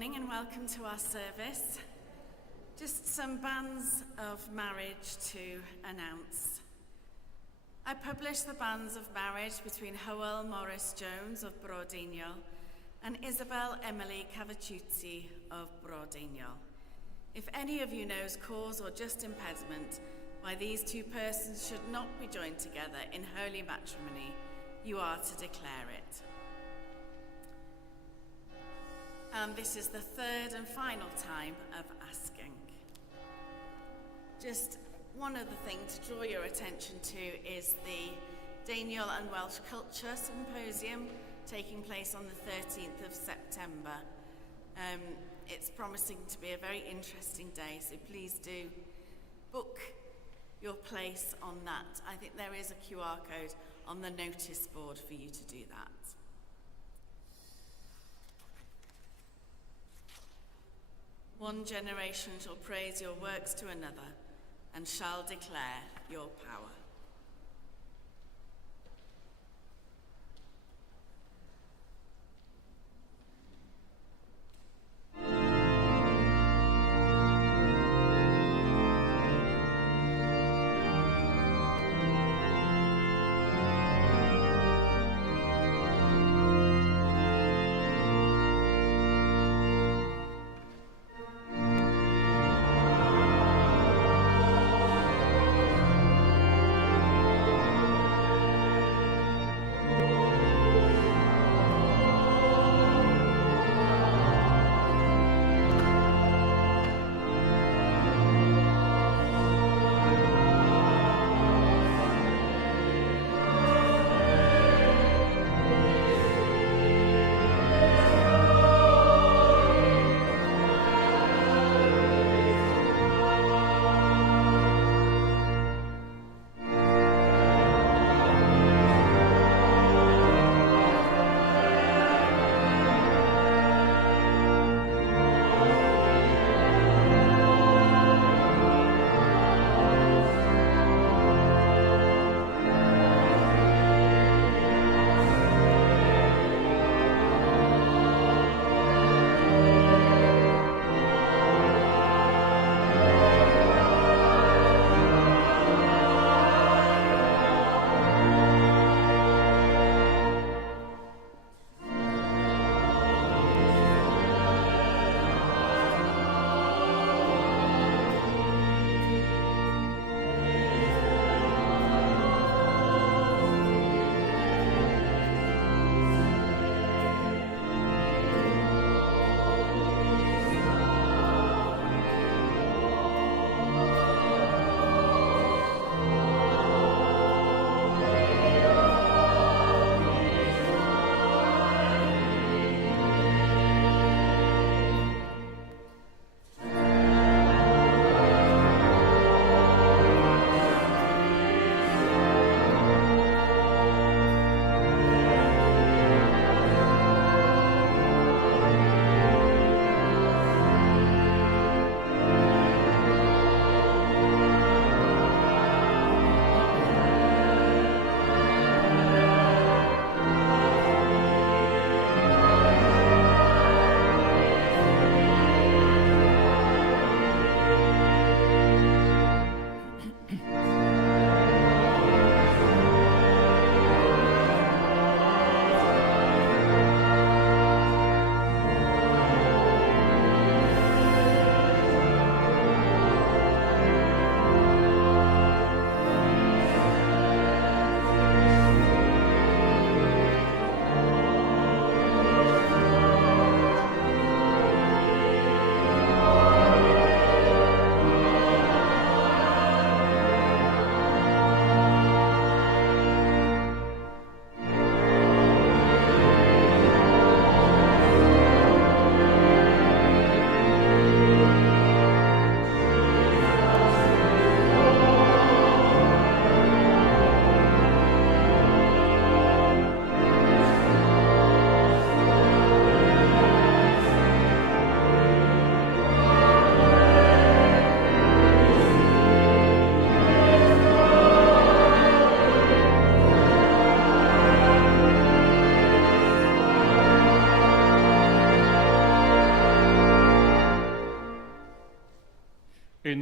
morning and welcome to our service. Just some banns of marriage to announce. I published the banns of marriage between Howell Morris Jones of Brodignol and Isabel Emily Cavacciuti of Brodignol. If any of you knows cause or just impediment why these two persons should not be joined together in holy matrimony, you are to declare it. And this is the third and final time of asking. Just one other thing to draw your attention to is the Dainol and Welsh Culture Symposium taking place on the 13th of September. It's promising to be a very interesting day, so please do book your place on that. I think there is a QR code on the notice board for you to do that. One generation shall praise your works to another and shall declare your power.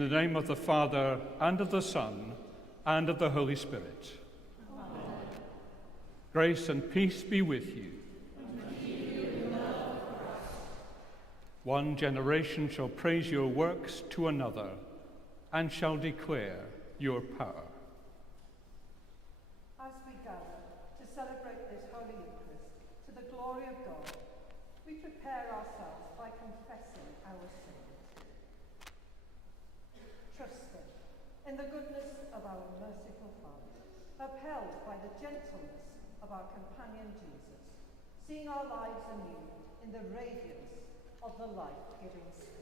the name of the Father, and of the Son, and of the Holy Spirit. Amen. Grace and peace be with you. One generation shall praise your works to another, and shall declare your power. As we gather to celebrate this Holy Eucharist to the glory of God, we prepare ourselves by confessing our sins. Trusting in the goodness of our merciful Father, upheld by the gentleness of our companion Jesus, seeing our lives anew in the radiance of the life-giving Spirit.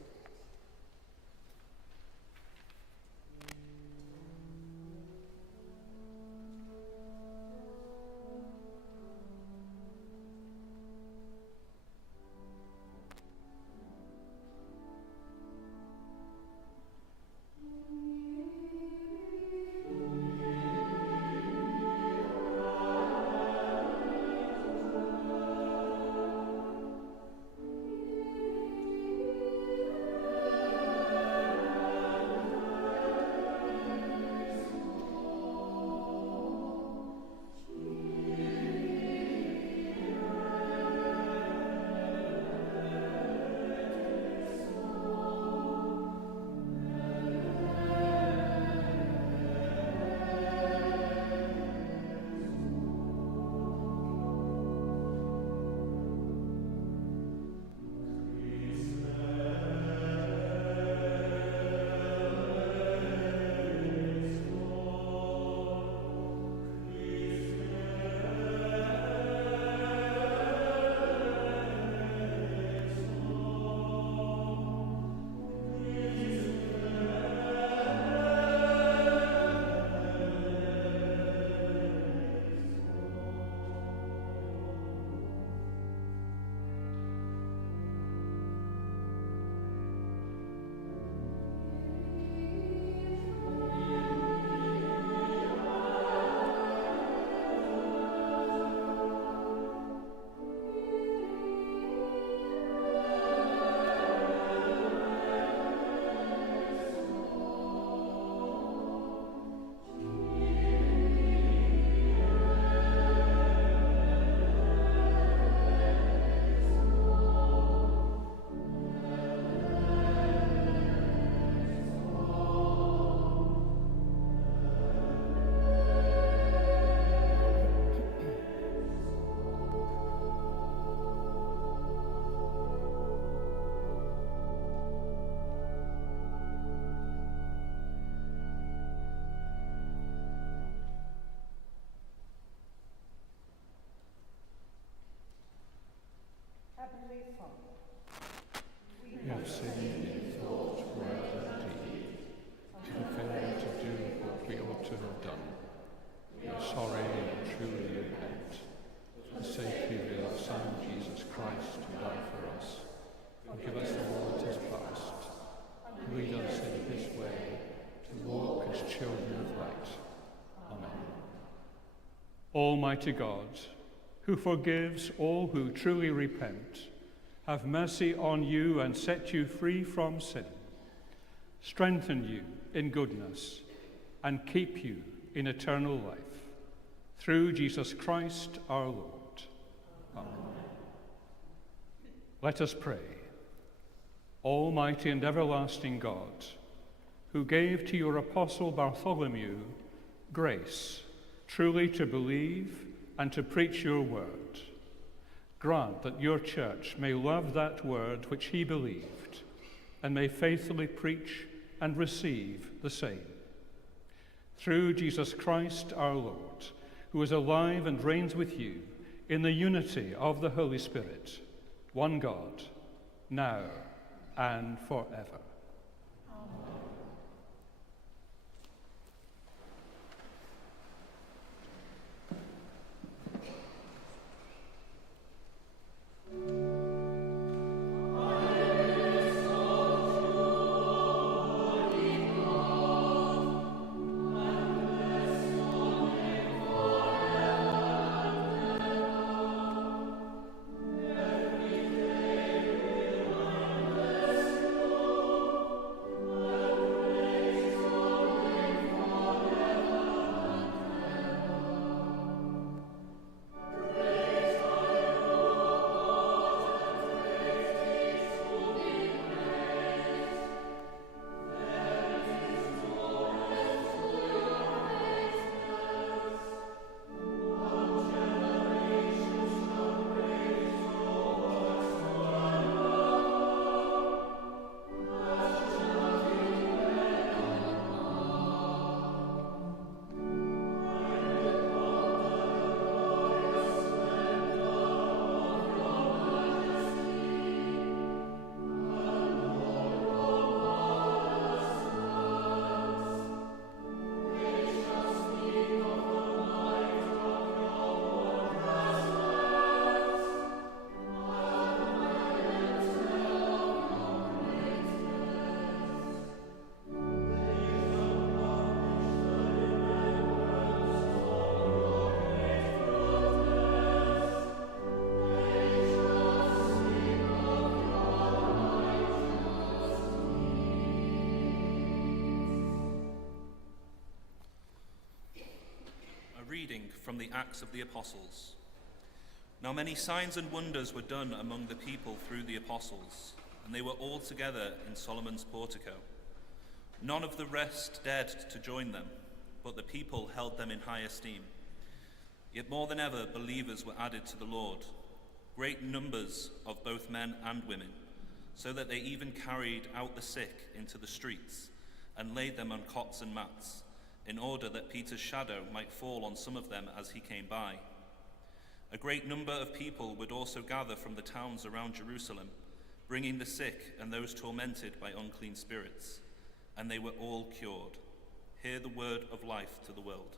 Heavenly Father, We have sinned in thought, word, and deed, and failed to do what we ought to have done. We are sorry and truly repent. For the sake of your Son, Jesus Christ, who died for us, forgive us all that is past, and lead us in his way, to walk as children of light. Amen. Almighty God, who forgives all who truly repent, have mercy on you and set you free from sin, strengthen you in goodness, and keep you in eternal life. Through Jesus Christ our Lord. Amen. Let us pray. Almighty and everlasting God, who gave to your apostle Bartholomew grace truly to believe and to preach your word, grant that your church may love that word which he believed, and may faithfully preach and receive the same. Through Jesus Christ our Lord, who is alive and reigns with you in the unity of the Holy Spirit, one God, now and forever. reading from the Acts of the Apostles. Now many signs and wonders were done among the people through the apostles, and they were all together in Solomon's portico. None of the rest dared to join them, but the people held them in high esteem. Yet more than ever believers were added to the Lord, great numbers of both men and women, so that they even carried out the sick into the streets and laid them on cots and mats, in order that Peter's shadow might fall on some of them as he came by. A great number of people would also gather from the towns around Jerusalem, bringing the sick and those tormented by unclean spirits, and they were all cured. Hear the word of life to the world.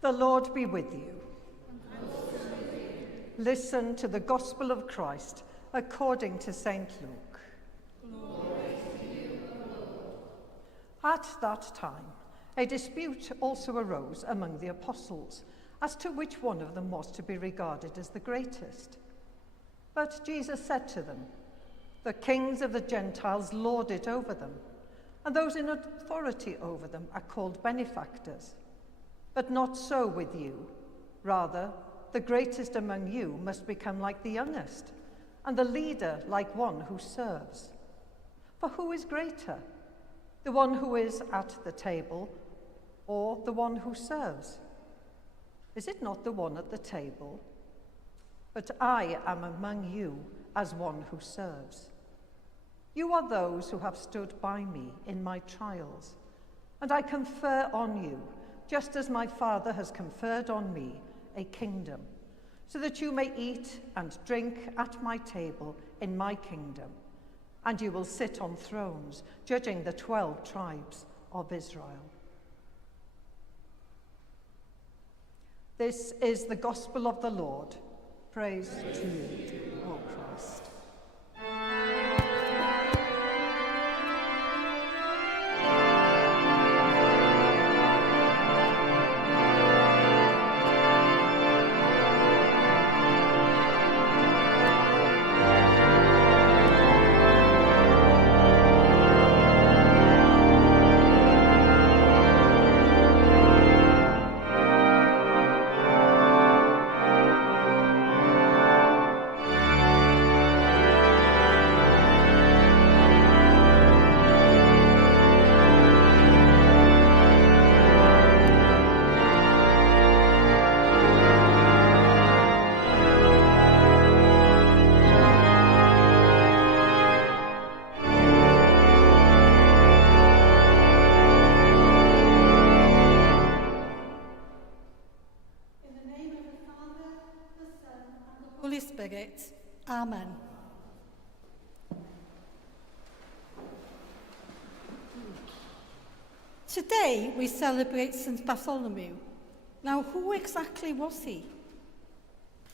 The Lord be with you. Listen to the Gospel of Christ according to St. Luke. At that time, a dispute also arose among the apostles as to which one of them was to be regarded as the greatest. But Jesus said to them, "The kings of the Gentiles lord it over them, and those in authority over them are called benefactors. But not so with you. Rather, the greatest among you must become like the youngest, and the leader like one who serves. For who is greater, the one who is at the table or the one who serves? Is it not the one at the table? But I am among you as one who serves. You are those who have stood by me in my trials, and I confer on you, just as my Father has conferred on me, a kingdom, so that you may eat and drink at my table in my kingdom, and you will sit on thrones, judging the 12 tribes of Israel." This is the gospel of the Lord. Praise to you, O Christ. Holy Spirit. Amen. Today we celebrate St. Bartholomew. Now, who exactly was he?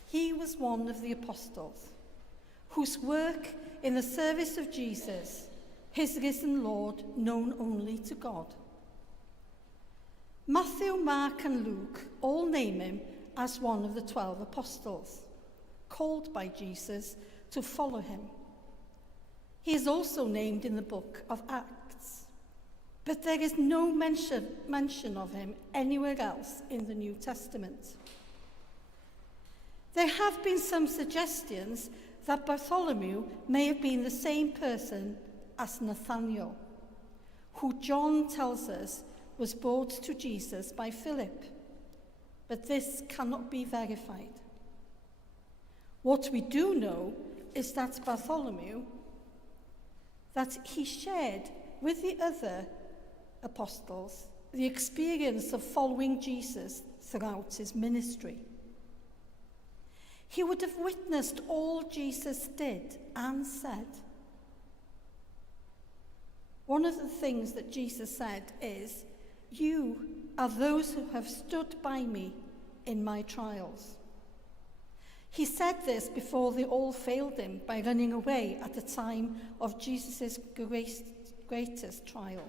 He was one of the apostles, whose work in the service of Jesus, his risen Lord, known only to God. Matthew, Mark, and Luke all name him as one of the 12 apostles, called by Jesus to follow him. He is also named in the book of Acts, but there is no mention of him anywhere else in the New Testament. There have been some suggestions that Bartholomew may have been the same person as Nathanael, who John tells us was brought to Jesus by Philip, but this cannot be verified. What we do know is that Bartholomew, that he shared with the other apostles the experience of following Jesus throughout his ministry. He would have witnessed all Jesus did and said. One of the things that Jesus said is, "You are those who have stood by me in my trials." He said this before they all failed him by running away at the time of Jesus' greatest trial.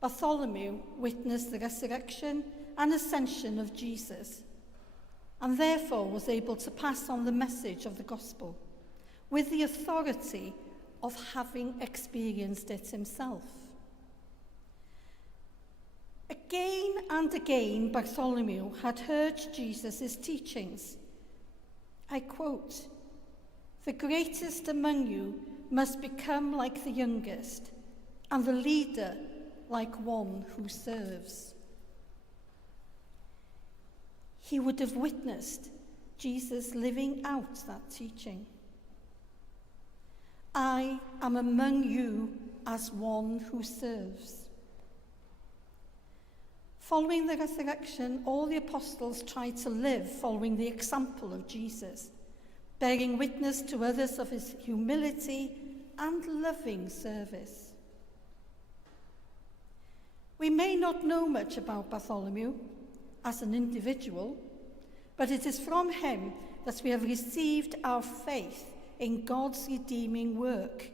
Bartholomew witnessed the resurrection and ascension of Jesus, and therefore was able to pass on the message of the gospel with the authority of having experienced it himself. Again and again, Bartholomew had heard Jesus' teachings. I quote, "The greatest among you must become like the youngest, and the leader like one who serves." He would have witnessed Jesus living out that teaching. "I am among you as one who serves." Following the resurrection, all the apostles tried to live following the example of Jesus, bearing witness to others of his humility and loving service. We may not know much about Bartholomew as an individual, but it is from him that we have received our faith in God's redeeming work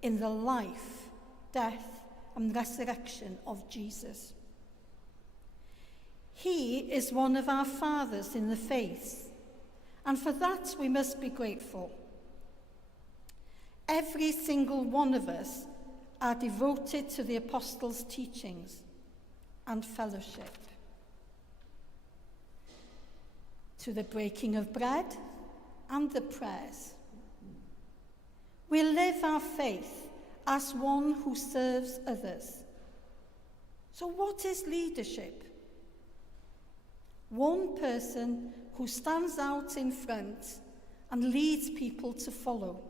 in the life, death, and resurrection of Jesus. He is one of our fathers in the faith, and for that we must be grateful. Every single one of us are devoted to the apostles' teachings and fellowship, to the breaking of bread and the prayers. We live our faith as one who serves others. So what is leadership? One person who stands out in front and leads people to follow.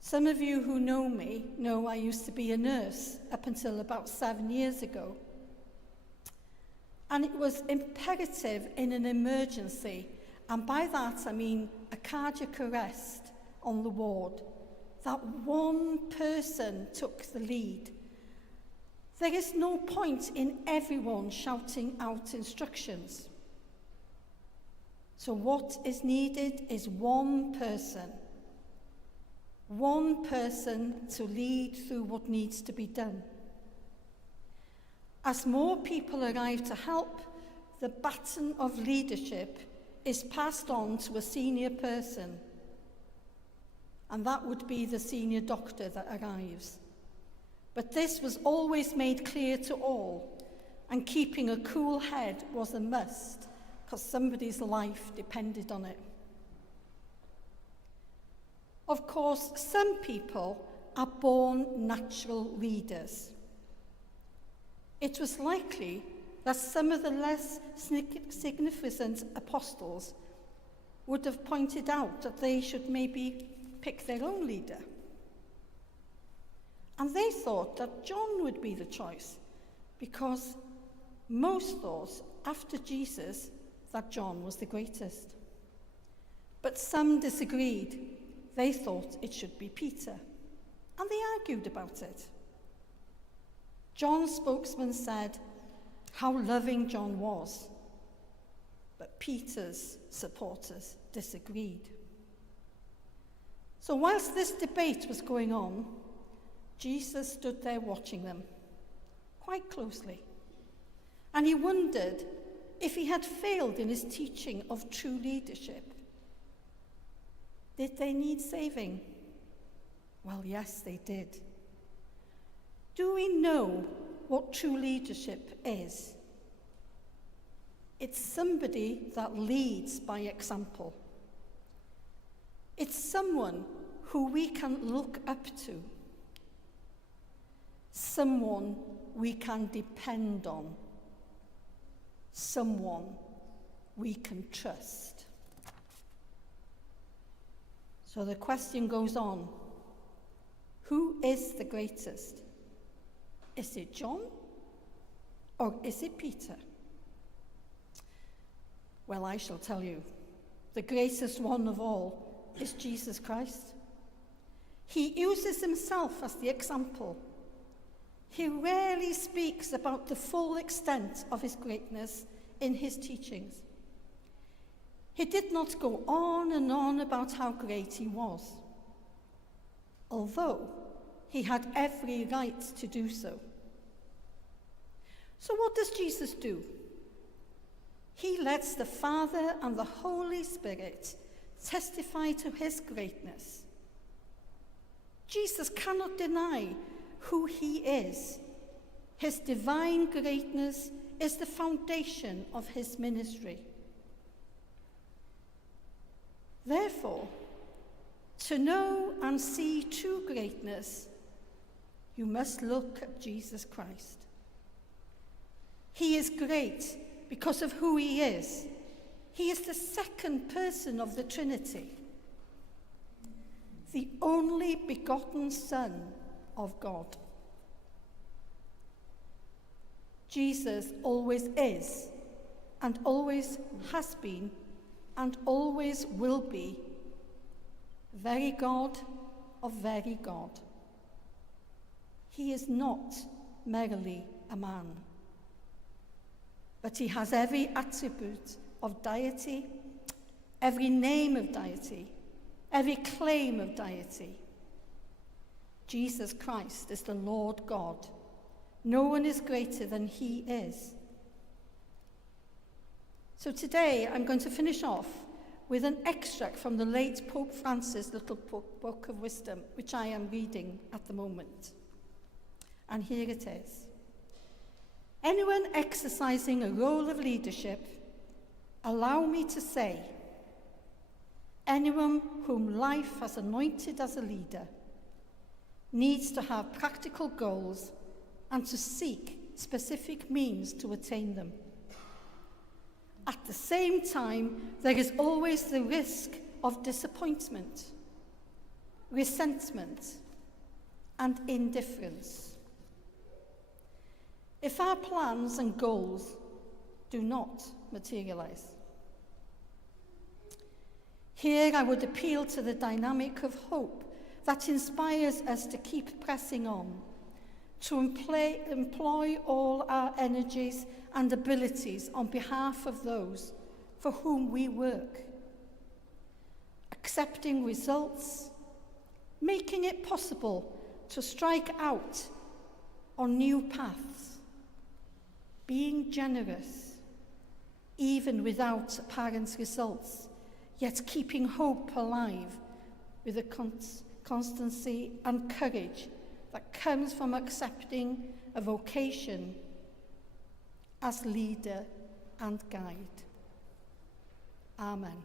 Some of you who know me know I used to be a nurse up until about 7 years ago. And it was imperative in an emergency, and by that I mean a cardiac arrest on the ward, that one person took the lead. There is no point in everyone shouting out instructions. So what is needed is one person to lead through what needs to be done. As more people arrive to help, the baton of leadership is passed on to a senior person, and that would be the senior doctor that arrives. But this was always made clear to all, and keeping a cool head was a must, because somebody's life depended on it. Of course, some people are born natural leaders. It was likely that some of the less significant apostles would have pointed out that they should maybe pick their own leader. And they thought that John would be the choice, because most thought, after Jesus, that John was the greatest. But some disagreed. They thought it should be Peter, and they argued about it. John's spokesman said how loving John was, but Peter's supporters disagreed. So whilst this debate was going on, Jesus stood there watching them quite closely. And he wondered if he had failed in his teaching of true leadership. Did they need saving? Well, yes, they did. Do we know what true leadership is? It's somebody that leads by example. It's someone who we can look up to. Someone we can depend on. Someone we can trust. So the question goes on. Who is the greatest? Is it John or is it Peter? Well, I shall tell you. The greatest one of all is Jesus Christ. He uses himself as the example. He rarely speaks about the full extent of his greatness in his teachings. He did not go on and on about how great he was, although he had every right to do so. So what does Jesus do? He lets the Father and the Holy Spirit testify to his greatness. Jesus cannot deny who he is. His divine greatness is the foundation of his ministry. Therefore, to know and see true greatness, you must look at Jesus Christ. He is great because of who he is. He is the second person of the Trinity, the only begotten Son of God. Jesus always is, and always has been, and always will be, very God of very God. He is not merely a man, but he has every attribute of deity, every name of deity, every claim of deity. Jesus Christ is the Lord God. No one is greater than he is. So today I'm going to finish off with an extract from the late Pope Francis' little book of wisdom, which I am reading at the moment. And here it is. Anyone exercising a role of leadership, allow me to say, anyone whom life has anointed as a leader needs to have practical goals and to seek specific means to attain them. At the same time, there is always the risk of disappointment, resentment, and indifference. If our plans and goals do not materialize. Here I would appeal to the dynamic of hope that inspires us to keep pressing on, to employ all our energies and abilities on behalf of those for whom we work, accepting results, making it possible to strike out on new paths, being generous, even without apparent results, yet keeping hope alive with the constancy and courage that comes from accepting a vocation as leader and guide. Amen.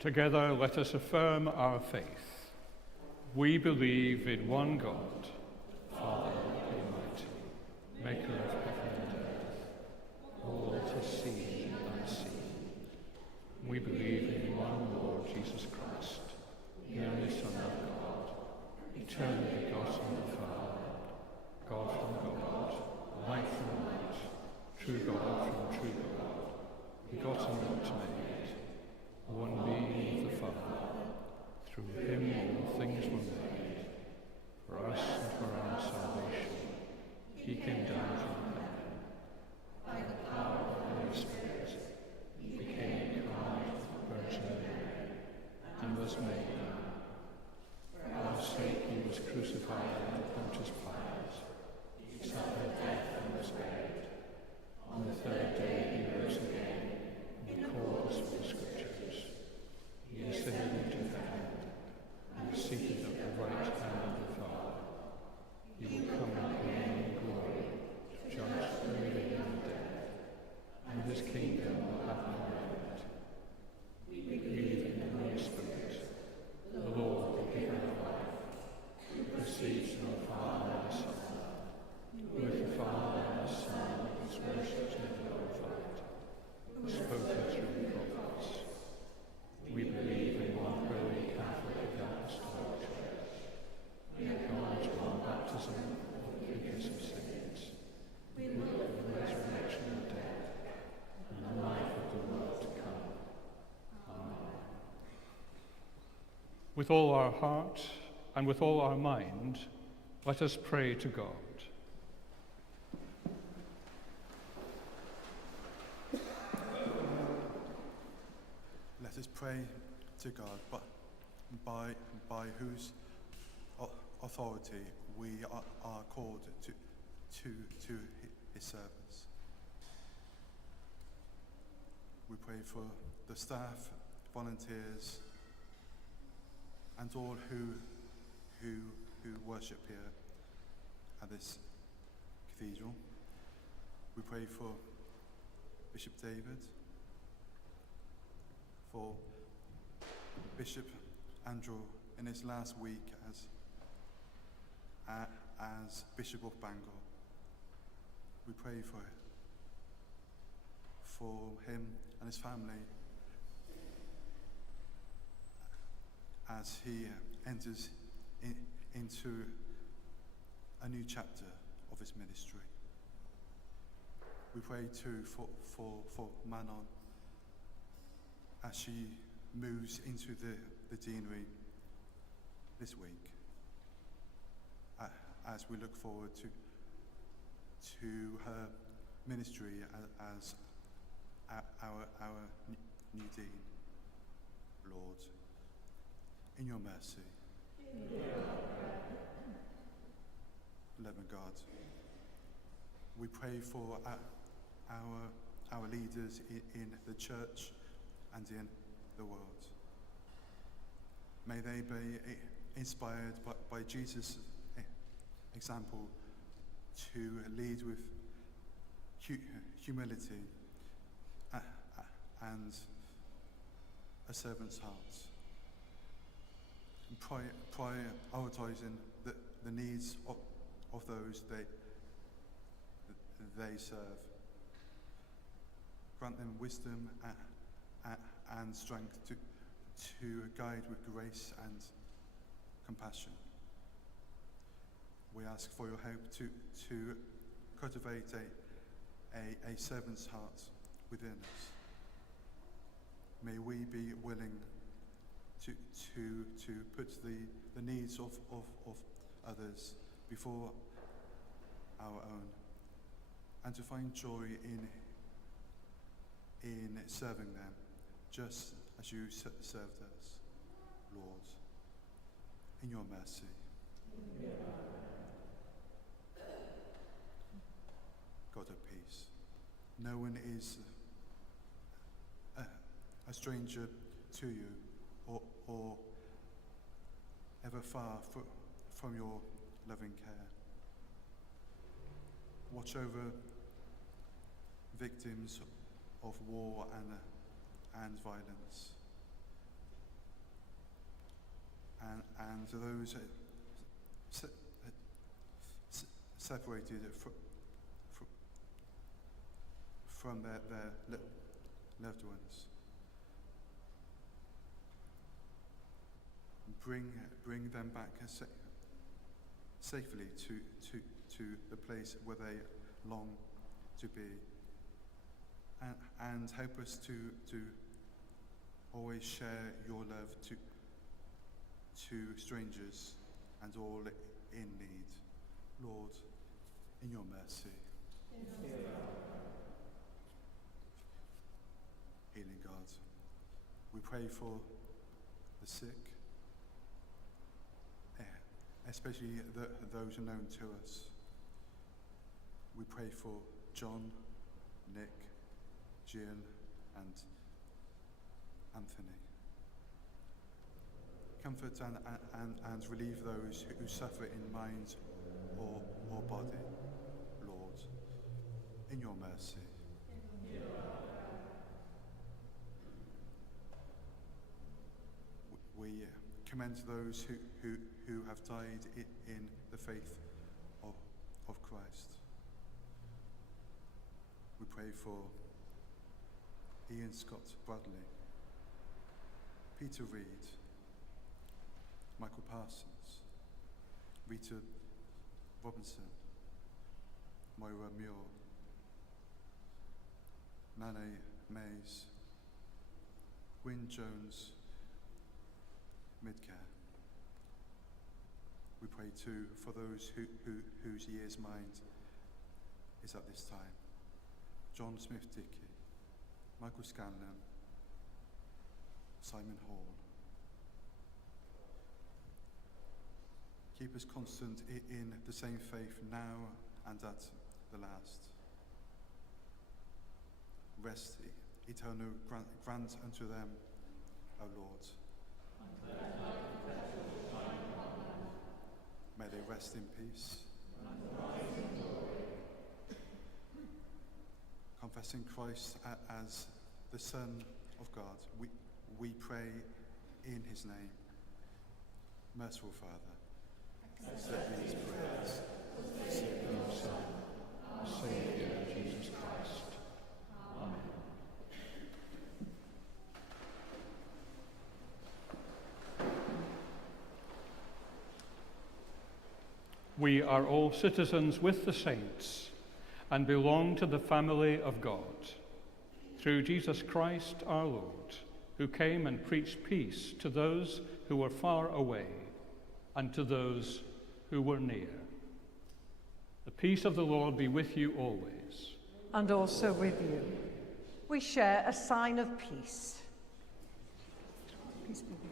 Together, let us affirm our faith. We believe in one God, Father Almighty, maker of heaven and earth, all to see and unseen. Jesus Christ, the only Son of God, eternally begotten of the Father, God from God, light from light, true God from true God, begotten not made, one being of the Father. Through him all things were made. For us and for our salvation, he came down from heaven. By the power of the Holy Spirit, he became incarnate of the Virgin Mary, and was made man. For our sake he was crucified under Pontius Pilate. He suffered death and was buried. On the third day he rose again, in accordance with the Scriptures. He ascended into heaven, and is seated at the right hand of the Father. He will come again in glory to judge the living and the dead, and his kingdom will have no end. We believe in the Holy Spirit, the Lord, the giver of life, who proceeds from the Father and the Son, who with the Father and the Son is worshipped and glorified, who spoken through the prophets. We believe in one holy Catholic and Apostolic Church. We acknowledge one baptism for the forgiveness of sins. We look for the resurrection of the dead and the life of the world to come. Amen. With all our heart and with all our mind, let us pray to God. Let us pray to God, by whose authority we are called to his service. We pray for the staff, volunteers, and all who worship here at this cathedral. We pray for Bishop David, for Bishop Andrew in his last week as Bishop of Bangor. We pray for him and his family as he enters into a new chapter of his ministry. We pray too for Manon as she moves into the deanery this week, as we look forward to her ministry as our new dean. Lord, in your mercy, loving God, we pray for our leaders in the church and in the world. May they be inspired by Jesus' example to lead with humility and a servant's heart, and prioritizing the needs of those they serve. Grant them wisdom and strength to guide with grace and compassion. We ask for your help to cultivate a servant's heart within us. May we be willing to put the needs of others before our own, and to find joy in serving them, just as you served us, Lord, in your mercy. God of peace, no one is a stranger to you or ever far from your loving care. Watch over victims of war and violence, and those separated from their loved ones. bring them back safely to the place where they long to be, and help us to always share your love to strangers and all in need. Lord, in your mercy. Healing God, we pray for the sick, especially those unknown to us. We pray for John, Nick, Gian, and Anthony. Comfort and relieve those who suffer in mind or body, Lord, in your mercy. We commend those who have died in the faith of Christ. We pray for Ian Scott Bradley, Peter Reed, Michael Parsons, Rita Robinson, Moira Muir, Nane Mays, Gwyn Jones, Midcare. We pray too for those whose year's mind is at this time. John Smith-Dickey, Michael Scanlon, Simon Hall. Keep us constant in the same faith now and at the last. Rest eternal grant unto them, O Lord. May they rest in peace. Confessing Christ as the Son of God, we pray in his name. Merciful Father, accept these prayers for the sake of your Son, Saviour Jesus Christ. Amen. We are all citizens with the saints and belong to the family of God. Through Jesus Christ our Lord, who came and preached peace to those who were far away and to those who were near. The peace of the Lord be with you always. And also with you. We share a sign of peace. Peace be with you.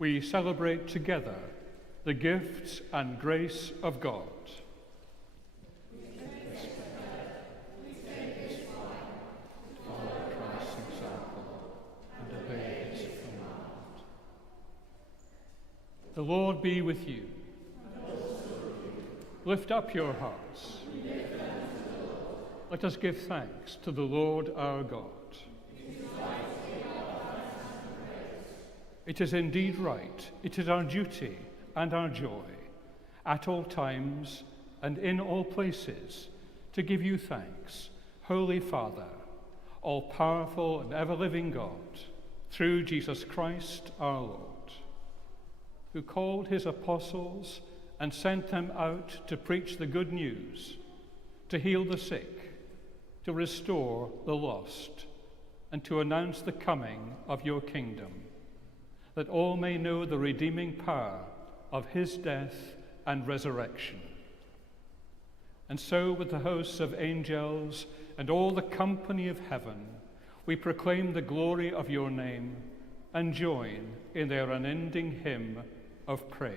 we celebrate together the gifts and grace of God. The Lord be with you. Lift up your hearts. Let us give thanks to the Lord our God. It is indeed right, it is our duty and our joy, at all times and in all places, to give you thanks, Holy Father, all-powerful and ever-living God, through Jesus Christ our Lord, who called his apostles and sent them out to preach the good news, to heal the sick, to restore the lost, and to announce the coming of your kingdom, that all may know the redeeming power of his death and resurrection. And so, with the hosts of angels and all the company of heaven, we proclaim the glory of your name and join in their unending hymn of praise.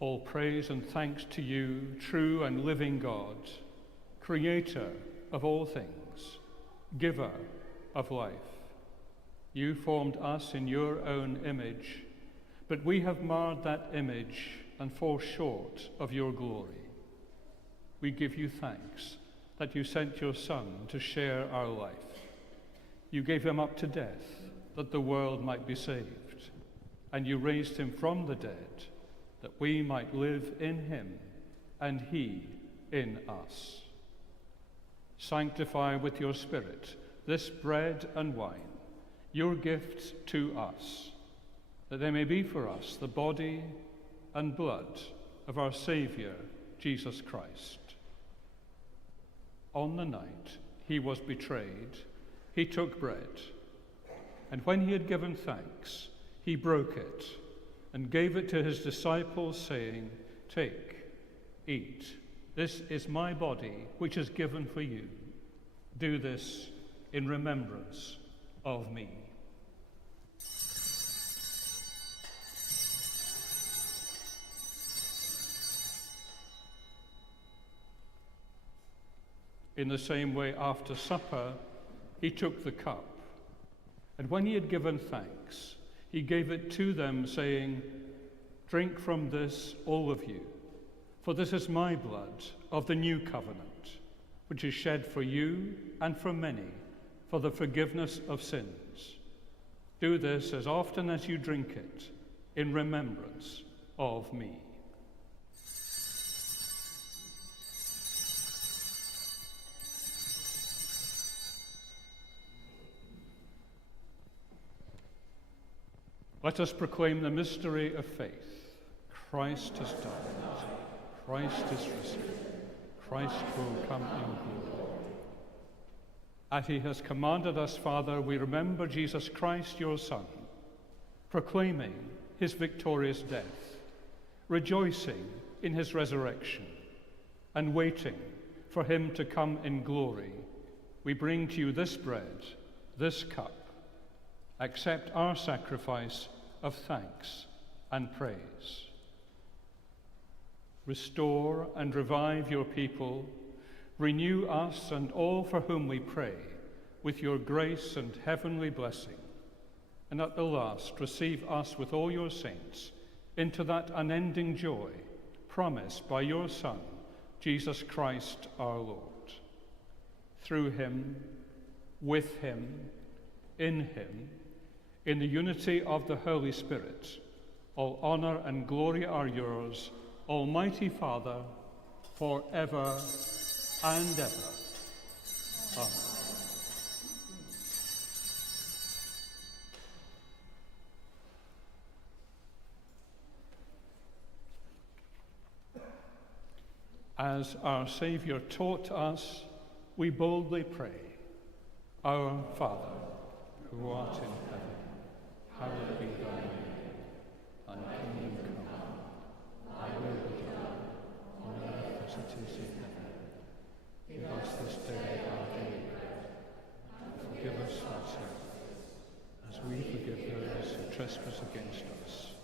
All praise and thanks to you, true and living God, creator of all things, giver of life. You formed us in your own image, but we have marred that image and fall short of your glory. We give you thanks that you sent your Son to share our life. You gave him up to death that the world might be saved, and you raised him from the dead that we might live in him and he in us. Sanctify with your Spirit this bread and wine, your gifts to us, that they may be for us the body and blood of our Saviour, Jesus Christ. On the night he was betrayed, he took bread, and when he had given thanks, he broke it and gave it to his disciples, saying, "Take, eat. This is my body, which is given for you. Do this in remembrance of me." In the same way, after supper, he took the cup, and when he had given thanks, he gave it to them, saying, "Drink from this, all of you, for this is my blood of the new covenant, which is shed for you and for many for the forgiveness of sins. Do this as often as you drink it in remembrance of me." Let us proclaim the mystery of faith. Christ has died. Christ is risen. Christ will come in glory. As he has commanded us, Father, we remember Jesus Christ, your Son, proclaiming his victorious death, rejoicing in his resurrection, and waiting for him to come in glory. We bring to you this bread, this cup. Accept our sacrifice of thanks and praise. Restore and revive your people. Renew us and all for whom we pray with your grace and heavenly blessing. And at the last, receive us with all your saints into that unending joy promised by your Son, Jesus Christ our Lord. Through him, with him, in the unity of the Holy Spirit, all honor and glory are yours, Almighty Father, forever and ever. Amen. As our Saviour taught us, we boldly pray, Our Father, who art in heaven, hallowed be thy name. Thy kingdom come, thy will be done, on earth as it is in heaven. Give us this day our daily bread, and forgive us our sins, as we forgive those who trespass against us.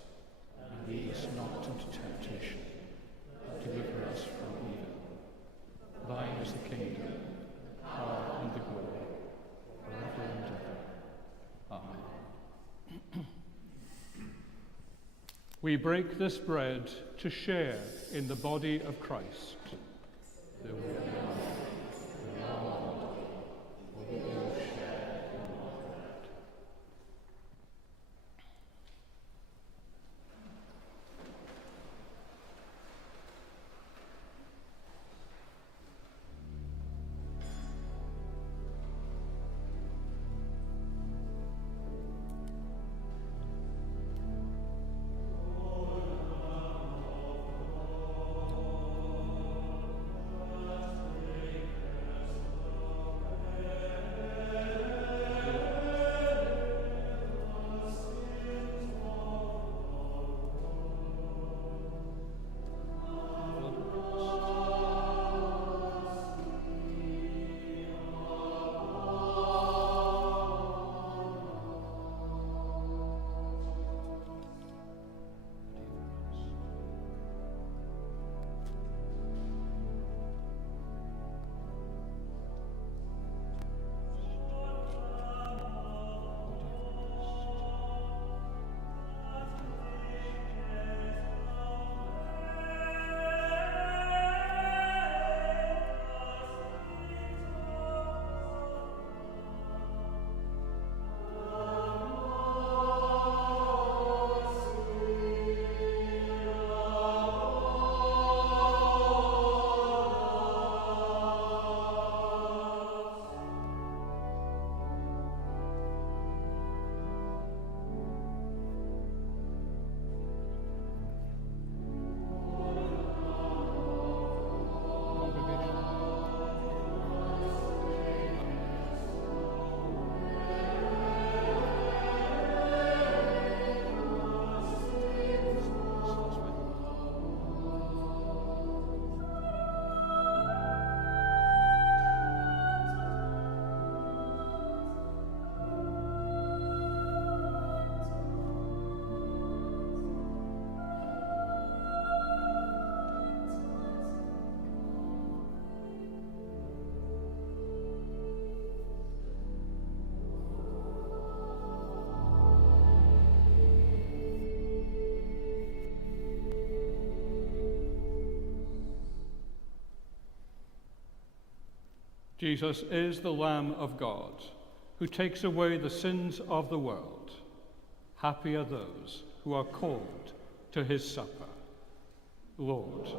And lead us not into temptation, but deliver us from evil. Thine is the kingdom, the power, and the glory, forever and ever. Amen. We break this bread to share in the body of Christ. There will be one body, for we all share in one bread. Jesus is the Lamb of God, who takes away the sins of the world. Happy are those who are called to his supper. Lord,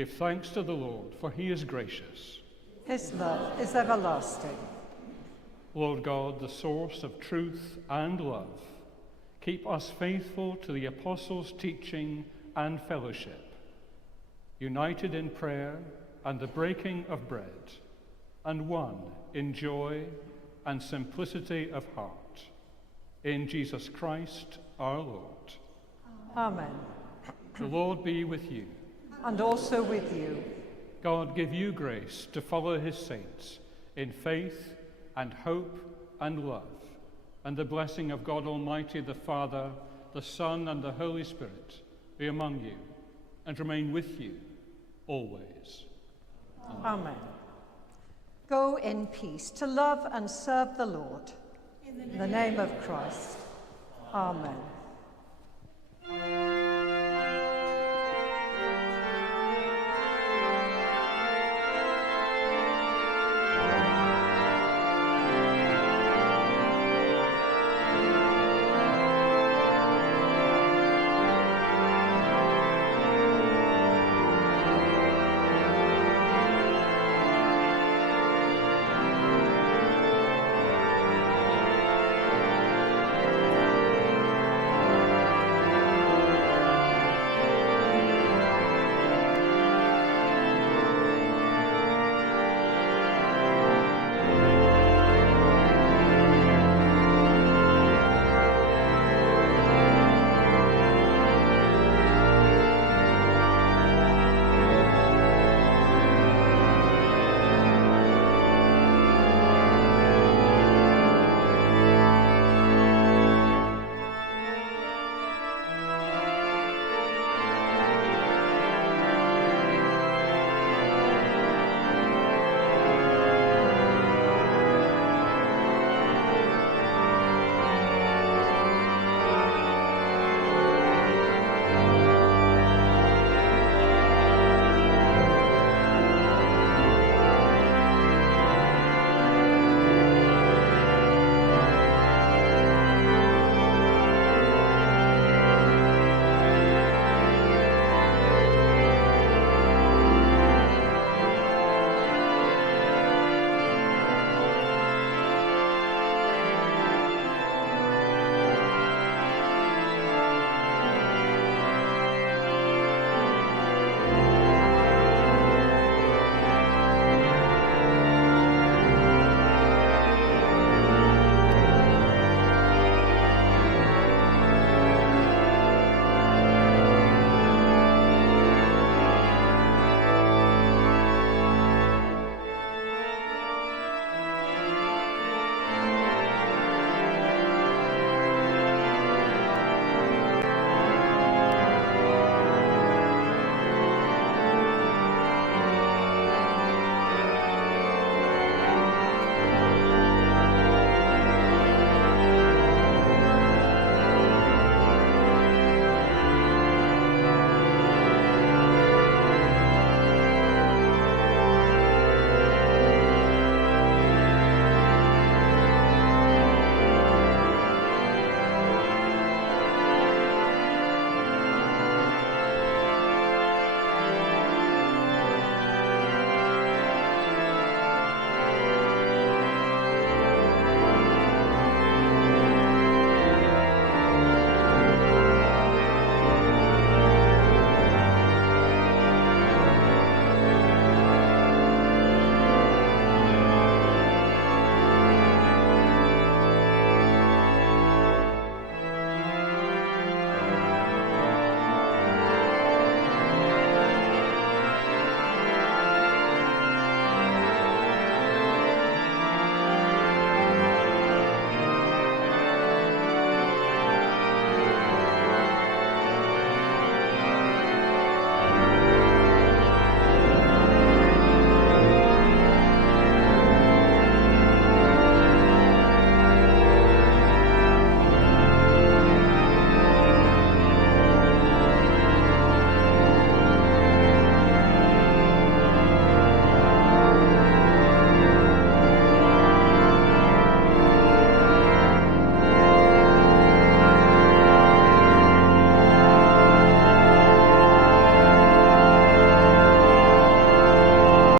Give thanks to the Lord, for he is gracious. His love is everlasting. Lord God, the source of truth and love, keep us faithful to the apostles' teaching and fellowship, united in prayer and the breaking of bread, and one in joy and simplicity of heart. In Jesus Christ our Lord. Amen. The Lord be with you. And also with you. God give you grace to follow his saints in faith and hope and love, and the blessing of God Almighty, the Father, the Son, and the Holy Spirit be among you and remain with you always. Amen. Go in peace to love and serve the Lord. In the name of Christ. Amen.